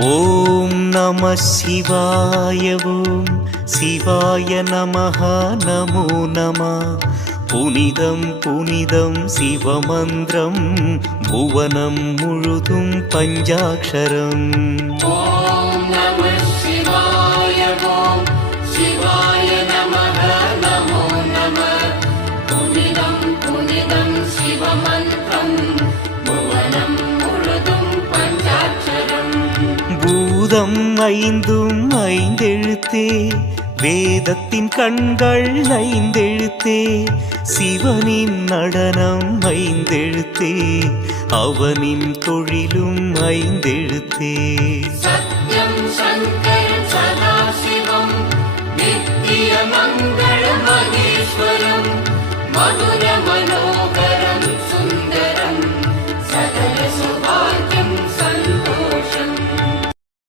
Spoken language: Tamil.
ஓம் நம சிவாய. ஓம் சிவாய நமஹ. நமோ நம. புனிதம் புனிதம் சிவமந்திரம், புவனம் முழுதும் பஞ்சாட்சரம். ஓம் நம சிவாய. ஓம் சிவாய நமஹ. நமோ நம. புனிதம் புனிதம் சிவமந்திரம், புவனம் முழுதும் பஞ்சாட்சரம். பூதம் ஐந்தும் ஐந்தெழுத்தே, வேதத்தின் கண்கள் ஐந்தெழுத்தே, சிவனின் நடனம் ஐந்தெழுத்தே, அவனின் தொழிலும் ஐந்தெழுத்தே. சத்யம் சங்கரம் சதாசிவம், நித்திய மங்கள மகேஸ்வரம், மதுர மனோ